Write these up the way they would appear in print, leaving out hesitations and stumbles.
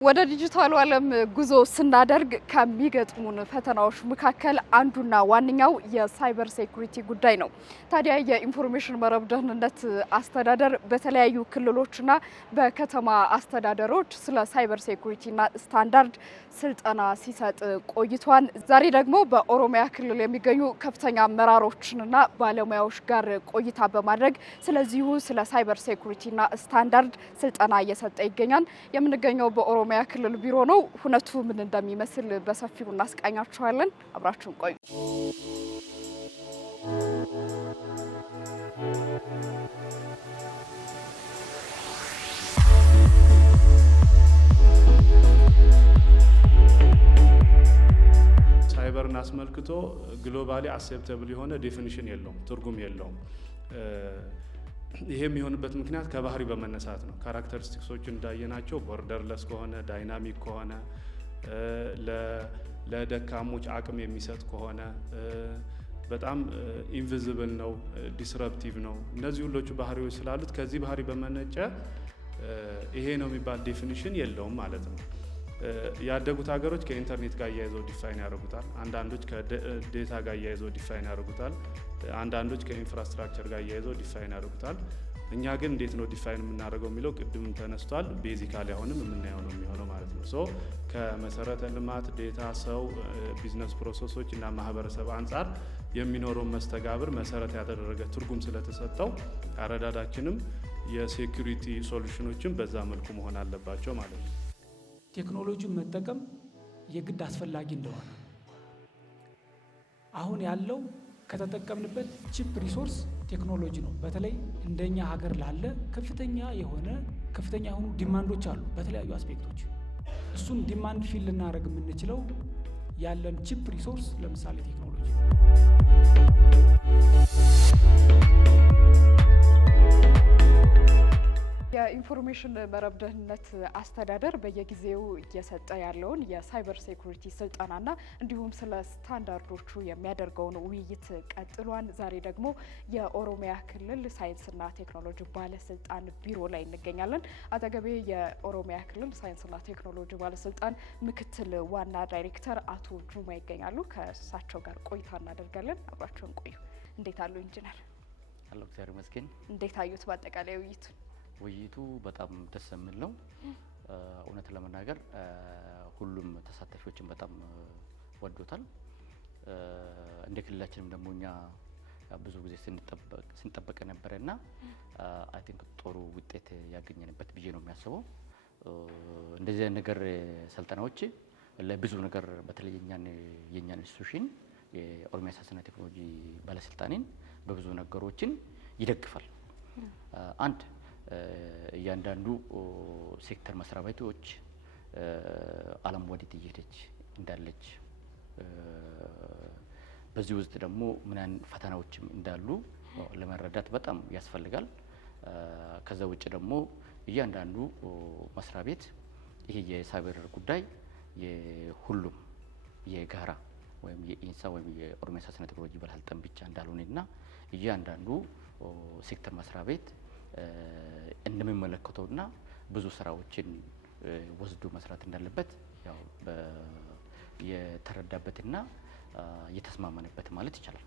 ወደ ዲጂታሉ ዓለም ጉዞ ስናደርግ ከሚገጥሙን ፈተናዎች መካከል አንዱና ዋነኛው የሳይበር ሴኩሪቲ ጉዳይ ነው። ታዲያ የኢንፎርሜሽን መረብ ደህንነት አስተዳደር በተለያዩ ክልሎችና በከተማ አስተዳደሮች ስለ ሳይበር ሴኩሪቲና ስታንዳርድ ስልጠና ሲሰጥ ቆይቷል። ዛሬ ደግሞ በኦሮሚያ ክልል የሚገኙ ከፍተኛ አመራሮችንና ባለሙያዎች ጋር ቆይታ በማድረግ ስለዚሁ ስለ ሳይበር ሴኩሪቲና ስታንዳርድ ስልጠና እየሰጠ ይገኛል። የምንገኘው በኦሮሚያ ክልል ቢሮ ነው። ሁነቱ ምን እንደሚመስል በሰፊው እናስቃኛችኋለን። አብራችሁን ቆዩ። ሳይበርን አስመልክቶ ግሎባሊ አክሴፕተብል የሆነ ዴፊኒሽን የለውም፣ ትርጉም የለውም። ይሄ የሚሆንበት ምክንያት ከባህሪ በመነሳት ነው። ካራክተሪስቲክሶች እንዳየናቸው ቦርደርለስ ከሆነ፣ ዳይናሚክ ከሆነ፣ ለደካሞች አቅም የሚሰጥ ከሆነ፣ በጣም ኢንቪዚብል ነው፣ ዲስረፕቲቭ ነው። እነዚህ ሁሎቹ ባህሪዎች ስላሉት ከዚህ ባህሪ በመነጨ ይሄ ነው የሚባል ዴፊኒሽን የለውም ማለት ነው። ያደጉት ሀገሮች ከኢንተርኔት ጋር እያይዘው ዲፋይን ያደርጉታል። አንዳንዶች ከዴታ ጋር እያይዘው ዲፋይን ያደርጉታል። አንዳንዶች ከኢንፍራስትራክቸር ጋር እያይዘው ዲፋይን ያደርጉታል። እኛ ግን እንዴት ነው ዲፋይን የምናደርገው የሚለው ቅድም ተነስቷል። ቤዚካሊ አሁንም የምናየው ነው የሚሆነው ማለት ነው። ሶ ከመሰረተ ልማት፣ ዴታ፣ ሰው፣ ቢዝነስ ፕሮሰሶች እና ማህበረሰብ አንጻር የሚኖረውን መስተጋብር መሰረት ያደረገ ትርጉም ስለተሰጠው አረዳዳችንም የሴኩሪቲ ሶሉሽኖችን በዛ መልኩ መሆን አለባቸው ማለት ነው። ቴክኖሎጂን መጠቀም የግድ አስፈላጊ እንደሆነ አሁን ያለው ከተጠቀምንበት ቺፕ ሪሶርስ ቴክኖሎጂ ነው። በተለይ እንደኛ ሀገር ላለ ከፍተኛ የሆኑ ዲማንዶች አሉ በተለያዩ አስፔክቶች። እሱን ዲማንድ ፊል ልናደርግ የምንችለው ያለን ቺፕ ሪሶርስ ለምሳሌ ቴክኖሎጂ የኢንፎርሜሽን መረብ ደህንነት አስተዳደር በየጊዜው እየሰጠ ያለውን የሳይበር ሴኩሪቲ ስልጠናና እንዲሁም ስለ ስታንዳርዶቹ የሚያደርገውን ውይይት ቀጥሏል። ዛሬ ደግሞ የኦሮሚያ ክልል ሳይንስና ቴክኖሎጂ ባለስልጣን ቢሮ ላይ እንገኛለን። አጠገቤ የኦሮሚያ ክልል ሳይንስና ቴክኖሎጂ ባለስልጣን ምክትል ዋና ዳይሬክተር አቶ ጁማ ይገኛሉ። ከእሳቸው ጋር ቆይታ እናደርጋለን። አብራችሁን ቆዩ። እንዴት አሉ ኢንጂነር? አሎ፣ እግዚአብሔር ይመስገን። እንዴት አዩት በአጠቃላይ ውይይቱ በጣም ደስ የሚል ነው። እውነት ለመናገር ሁሉም ተሳታፊዎችን በጣም ወዶታል። እንደ ክልላችንም ደግሞ እኛ ብዙ ጊዜ ስንጠበቅ ነበረና አይ ቲንክ ጥሩ ውጤት ያገኘንበት ብዬ ነው የሚያስበው። እንደዚህ ነገር ስልጠናዎች ለብዙ ነገር በተለይ የኛን ኢንስቲትዩሽን የኦሮሚያ ሳይንስና ቴክኖሎጂ ባለስልጣንን በብዙ ነገሮችን ይደግፋል። አንድ እያንዳንዱ ሴክተር መስሪያ ቤቶች ዓለም ወዴት እየሄደች እንዳለች በዚህ ውስጥ ደግሞ ምን አይነት ፈተናዎችም እንዳሉ ለመረዳት በጣም ያስፈልጋል። ከዛ ውጭ ደግሞ እያንዳንዱ መስሪያ ቤት ይሄ የሳይበር ጉዳይ የሁሉም የጋራ ወይም የኢንሳ ወይም የኦሮሚያ ሳይንስና ቴክኖሎጂ ባለስልጣን ብቻ እንዳልሆነና እያንዳንዱ ሴክተር መስሪያ ቤት እንደሚመለከተውና ብዙ ስራዎችን ወስዶ መስራት እንዳለበት ያው የተረዳበትና የተስማማነበት ማለት ይቻላል።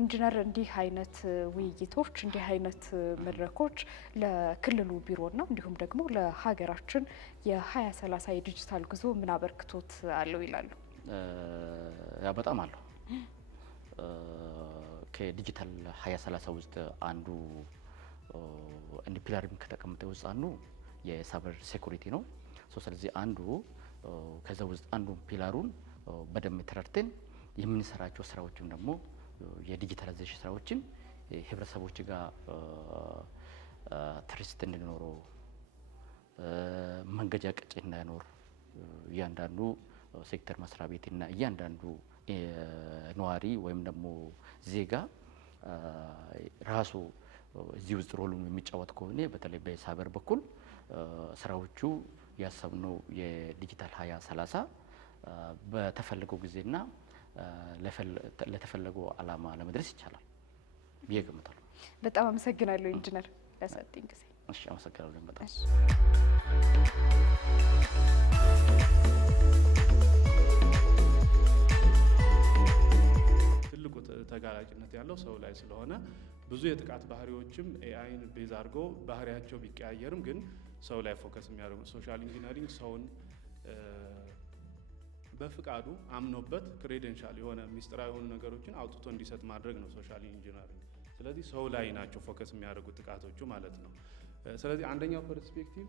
ኢንጂነር፣ እንዲህ አይነት ውይይቶች እንዲህ አይነት መድረኮች ለክልሉ ቢሮና እንዲሁም ደግሞ ለሀገራችን የ2030 የዲጂታል ጉዞ ምን አበርክቶት አለው ይላሉ? ያ በጣም አለው። ከዲጂታል 2030 ውስጥ አንዱ እንደ ፒላርም ከተቀመጠ ውስጥ አንዱ የሳይበር ሴኩሪቲ ነው። ስለዚህ አንዱ ከዛ ውስጥ አንዱ ፒላሩን በደንብ ተረድተን የምንሰራቸው ስራዎችም ደግሞ የዲጂታላይዜሽን ስራዎችን ህብረተሰቦች ጋር ትረስት እንዲኖረው መንገጫገጭ እንዳይኖር እያንዳንዱ ሴክተር መስሪያ ቤትና እያንዳንዱ ነዋሪ ወይም ደግሞ ዜጋ ራሱ እዚህ ውስጥ ሮሉን የሚጫወት ከሆነ በተለይ በሳይበር በኩል ስራዎቹ ያሰብነው የዲጂታል 2030 በተፈለገው ጊዜና ለተፈለገው ዓላማ ለመድረስ ይቻላል ብዬ ገምታለሁ። በጣም አመሰግናለሁ ኢንጂነር ለሰጠኝ ጊዜ። እሺ አመሰግናለሁ በጣም። ትልቁ ተጋላጭነት ያለው ሰው ላይ ስለሆነ ብዙ የጥቃት ባህሪዎችም ኤአይን ቤዝ አድርገው ባህሪያቸው ቢቀያየርም ግን ሰው ላይ ፎከስ የሚያደርጉ ሶሻል ኢንጂነሪንግ ሰውን በፍቃዱ አምኖበት ክሬደንሻል የሆነ ሚስጥራዊ የሆኑ ነገሮችን አውጥቶ እንዲሰጥ ማድረግ ነው ሶሻል ኢንጂነሪንግ። ስለዚህ ሰው ላይ ናቸው ፎከስ የሚያደርጉ ጥቃቶቹ ማለት ነው። ስለዚህ አንደኛው ፐርስፔክቲቭ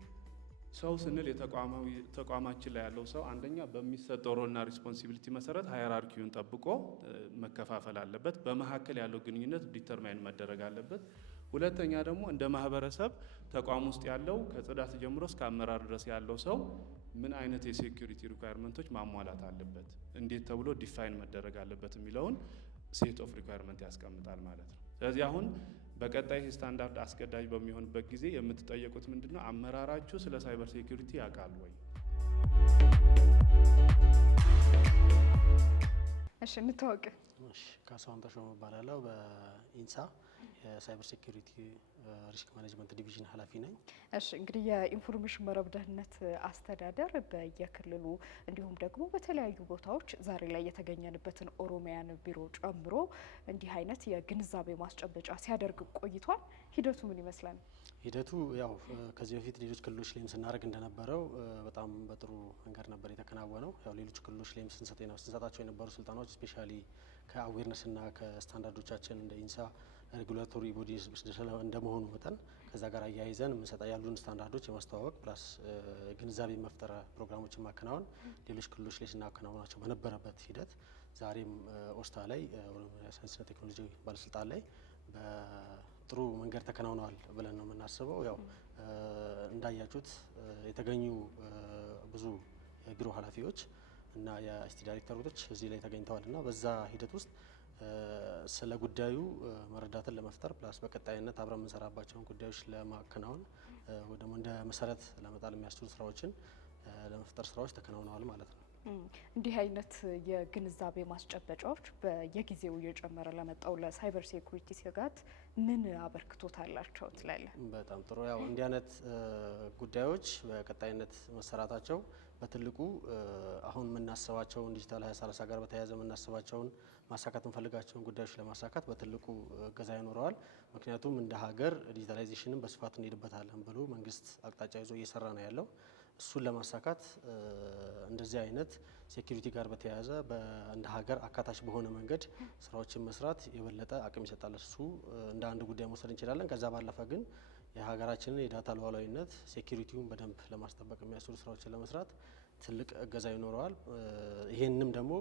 ሰው ስንል ተቋማችን ላይ ያለው ሰው አንደኛ በሚሰጠው ሮልና ሪስፖንሲቢሊቲ መሰረት ሃይራርኪውን ጠብቆ መከፋፈል አለበት። በመካከል ያለው ግንኙነት ዲተርማይን መደረግ አለበት። ሁለተኛ ደግሞ እንደ ማህበረሰብ ተቋም ውስጥ ያለው ከጽዳት ጀምሮ እስከ አመራር ድረስ ያለው ሰው ምን አይነት የሴኩሪቲ ሪኳየርመንቶች ማሟላት አለበት፣ እንዴት ተብሎ ዲፋይን መደረግ አለበት የሚለውን ሴት ኦፍ ሪኳየርመንት ያስቀምጣል ማለት ነው። ስለዚህ አሁን በቀጣይ ስታንዳርድ አስገዳጅ በሚሆንበት ጊዜ የምትጠየቁት ምንድነው? አመራራችሁ ስለ ሳይበር ሴኩሪቲ ያውቃል ወይ? እሺ እንታወቅ። እሺ ካሳሁን ተሾመ እባላለሁ። በኢንሳ የሳይበር ሴኩሪቲ ሪስክ ማኔጅመንት ዲቪዥን ኃላፊ ነኝ። እሺ እንግዲህ የኢንፎርሜሽን መረብ ደህንነት አስተዳደር በየክልሉ እንዲሁም ደግሞ በተለያዩ ቦታዎች ዛሬ ላይ የተገኘንበትን ኦሮሚያን ቢሮ ጨምሮ እንዲህ አይነት የግንዛቤ ማስጨበጫ ሲያደርግ ቆይቷል። ሂደቱ ምን ይመስላል? ሂደቱ ያው ከዚህ በፊት ሌሎች ክልሎች ላይም ስናደርግ እንደነበረው በጣም በጥሩ መንገድ ነበር የተከናወነው። ያው ሌሎች ክልሎች ላይም ስንሰጣቸው የነበሩ ስልጠናዎች ስፔሻሊ ከአዌርነስ እና ከስታንዳርዶቻችን እንደ ኢንሳ ሬጉላቶሪ ቦዲ እንደመሆኑ መጠን ከዛ ጋር አያይዘን የምንሰጣ ያሉን ስታንዳርዶች የማስተዋወቅ ፕላስ ግንዛቤ መፍጠር ፕሮግራሞችን ማከናወን ሌሎች ክልሎች ላይ ስናከናወናቸው በነበረበት ሂደት ዛሬም ኦስታ ላይ ሳይንስና ቴክኖሎጂ ባለስልጣን ላይ በጥሩ መንገድ ተከናውነዋል ብለን ነው የምናስበው። ያው እንዳያችሁት የተገኙ ብዙ የቢሮ ኃላፊዎች እና የአይቲ ዳይሬክተሮች እዚህ ላይ ተገኝተዋል እና በዛ ሂደት ውስጥ ስለ ጉዳዩ መረዳትን ለመፍጠር ፕላስ በቀጣይነት አብረን የምንሰራባቸውን ጉዳዮች ለማከናወን ወይ ደግሞ እንደ መሰረት ለመጣል የሚያስችሉ ስራዎችን ለመፍጠር ስራዎች ተከናውነዋል ማለት ነው። እንዲህ አይነት የግንዛቤ ማስጨበጫዎች በየጊዜው እየጨመረ ለመጣው ለሳይበር ሴኩሪቲ ስጋት ምን አበርክቶት አላቸው ትላለህ? በጣም ጥሩ። ያው እንዲህ አይነት ጉዳዮች በቀጣይነት መሰራታቸው በትልቁ አሁን የምናስባቸውን ዲጂታል 2030 ጋር በተያያዘ የምናስባቸውን ማሳካት እንፈልጋቸውን ጉዳዮች ለማሳካት በትልቁ እገዛ ይኖረዋል። ምክንያቱም እንደ ሀገር ዲጂታላይዜሽንን በስፋት እንሄድበታለን ብሎ መንግስት አቅጣጫ ይዞ እየሰራ ነው ያለው። እሱን ለማሳካት እንደዚህ አይነት ሴኩሪቲ ጋር በተያያዘ እንደ ሀገር አካታች በሆነ መንገድ ስራዎችን መስራት የበለጠ አቅም ይሰጣል። እሱ እንደ አንድ ጉዳይ መውሰድ እንችላለን። ከዛ ባለፈ ግን የሀገራችንን የዳታ ሉዓላዊነት ሴኩሪቲውን በደንብ ለማስጠበቅ የሚያስችሉ ስራዎችን ለመስራት ትልቅ እገዛ ይኖረዋል። ይሄንንም ደግሞ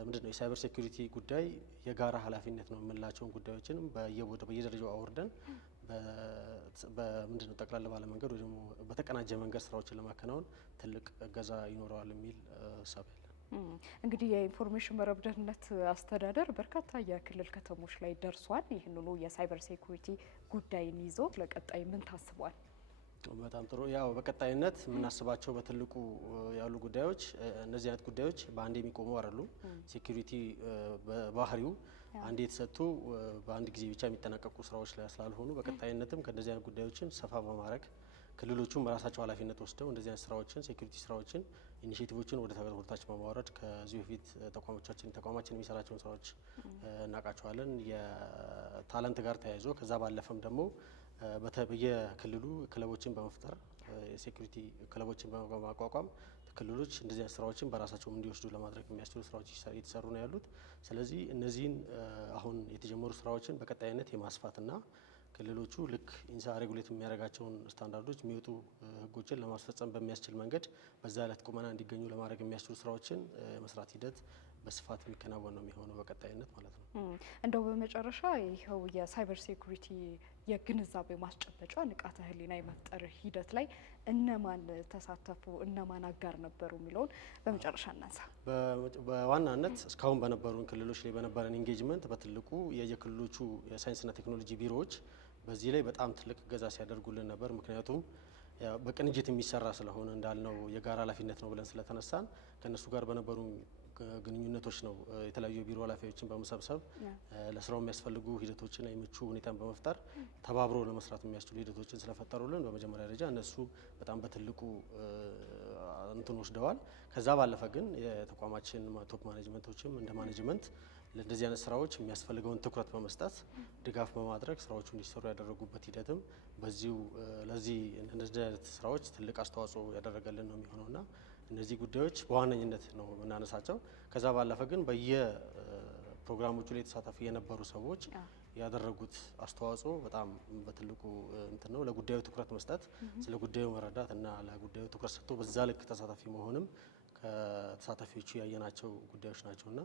ምንድነው የሳይበር ሴኩሪቲ ጉዳይ የጋራ ኃላፊነት ነው የምንላቸውን ጉዳዮችንም በየደረጃው አወርደን በምንድነው ጠቅላላ ባለ መንገድ ወይ ደግሞ በተቀናጀ መንገድ ስራዎችን ለማከናወን ትልቅ እገዛ ይኖረዋል የሚል ሀሳብ ያለን። እንግዲህ የኢንፎርሜሽን መረብ ደህንነት አስተዳደር በርካታ የክልል ከተሞች ላይ ደርሷል። ይህንኑ የሳይበር ሴኩሪቲ ጉዳይን ይዞ ለቀጣይ ምን ታስቧል? በጣም ጥሩ። ያው በቀጣይነት የምናስባቸው በትልቁ ያሉ ጉዳዮች እነዚህ አይነት ጉዳዮች በአንድ የሚቆሙ አይደሉም። ሴኩሪቲ ባህሪው አንድ የተሰጡ በአንድ ጊዜ ብቻ የሚጠናቀቁ ስራዎች ላይ ስላልሆኑ በቀጣይነትም ከእንደዚህ አይነት ጉዳዮችን ሰፋ በማድረግ ክልሎቹም በራሳቸው ኃላፊነት ወስደው እንደዚህ አይነት ስራዎችን ሴኩሪቲ ስራዎችን ኢኒሼቲቮችን ወደ ተግባራቸው በማውረድ ከዚህ በፊት ተቋማችን የሚሰራቸውን ስራዎች እናውቃቸዋለን። የታለንት ጋር ተያይዞ ከዛ ባለፈም ደግሞ በየክልሉ ክለቦችን በመፍጠር የሴኩሪቲ ክለቦችን በማቋቋም ክልሎች እንደዚህ አይነት ስራዎችን በራሳቸውም እንዲወስዱ ለማድረግ የሚያስችሉ ስራዎች እየተሰሩ ነው ያሉት። ስለዚህ እነዚህን አሁን የተጀመሩ ስራዎችን በቀጣይነት የማስፋትና ክልሎቹ ልክ ኢንሳ ሬጉሌት የሚያደርጋቸውን ስታንዳርዶች የሚወጡ ህጎችን ለማስፈጸም በሚያስችል መንገድ በዛ ዕለት ቁመና እንዲገኙ ለማድረግ የሚያስችሉ ስራዎችን የመስራት ሂደት በስፋት የሚከናወን ነው የሚሆነው በቀጣይነት ማለት ነው። እንደው በመጨረሻ ይኸው የሳይበር ሴኩሪቲ የግንዛቤ ማስጨበጫ ንቃተ ህሊና የመፍጠር ሂደት ላይ እነማን ተሳተፉ፣ እነማን አጋር ነበሩ የሚለውን በመጨረሻ እናንሳ። በዋናነት እስካሁን በነበሩን ክልሎች ላይ በነበረን ኢንጌጅመንት በትልቁ የክልሎቹ የሳይንስና ቴክኖሎጂ ቢሮዎች በዚህ ላይ በጣም ትልቅ እገዛ ሲያደርጉልን ነበር። ምክንያቱም በቅንጅት የሚሰራ ስለሆነ እንዳልነው የጋራ ኃላፊነት ነው ብለን ስለተነሳን ከነሱ ጋር በነበሩ ግንኙነቶች ነው የተለያዩ የቢሮ ኃላፊዎችን በመሰብሰብ ለስራው የሚያስፈልጉ ሂደቶችን የምቹ ሁኔታን በመፍጠር ተባብሮ ለመስራት የሚያስችሉ ሂደቶችን ስለፈጠሩልን በመጀመሪያ ደረጃ እነሱ በጣም በትልቁ እንትን ወስደዋል። ከዛ ባለፈ ግን የተቋማችን ቶፕ ማኔጅመንቶችም እንደ ማኔጅመንት ለእንደዚህ አይነት ስራዎች የሚያስፈልገውን ትኩረት በመስጠት ድጋፍ በማድረግ ስራዎቹ እንዲሰሩ ያደረጉበት ሂደትም በዚሁ ለዚህ እንደዚህ አይነት ስራዎች ትልቅ አስተዋጽኦ ያደረገልን ነው የሚሆነውና እነዚህ ጉዳዮች በዋነኝነት ነው የምናነሳቸው። ከዛ ባለፈ ግን በየፕሮግራሞቹ ላይ ተሳታፊ የነበሩ ሰዎች ያደረጉት አስተዋጽኦ በጣም በትልቁ እንትን ነው። ለጉዳዩ ትኩረት መስጠት፣ ስለ ጉዳዩ መረዳት እና ለጉዳዩ ትኩረት ሰጥቶ በዛ ልክ ተሳታፊ መሆንም ከተሳታፊዎቹ ያየናቸው ጉዳዮች ናቸውና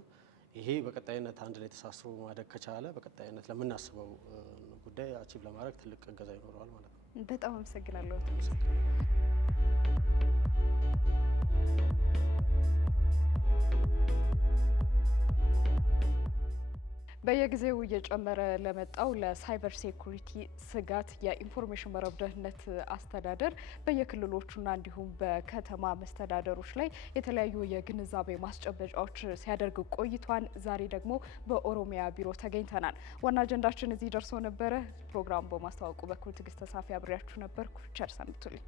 ይሄ በቀጣይነት አንድ ላይ ተሳስሮ ማደግ ከቻለ በቀጣይነት ለምናስበው ጉዳይ አቺቭ ለማድረግ ትልቅ እገዛ ይኖረዋል ማለት ነው። በጣም አመሰግናለሁ። በየጊዜው እየጨመረ ለመጣው ለሳይበር ሴኩሪቲ ስጋት የኢንፎርሜሽን መረብ ደህንነት አስተዳደር በየክልሎቹና እንዲሁም በከተማ መስተዳደሮች ላይ የተለያዩ የግንዛቤ ማስጨበጫዎች ሲያደርግ ቆይቷል። ዛሬ ደግሞ በኦሮሚያ ቢሮ ተገኝተናል። ዋና አጀንዳችን እዚህ ደርሶ ነበረ። ፕሮግራሙ በማስተዋወቁ በኩል ትዕግስት ተሳፊ አብሬያችሁ ነበርኩ። ቸር ሰንብቱልኝ።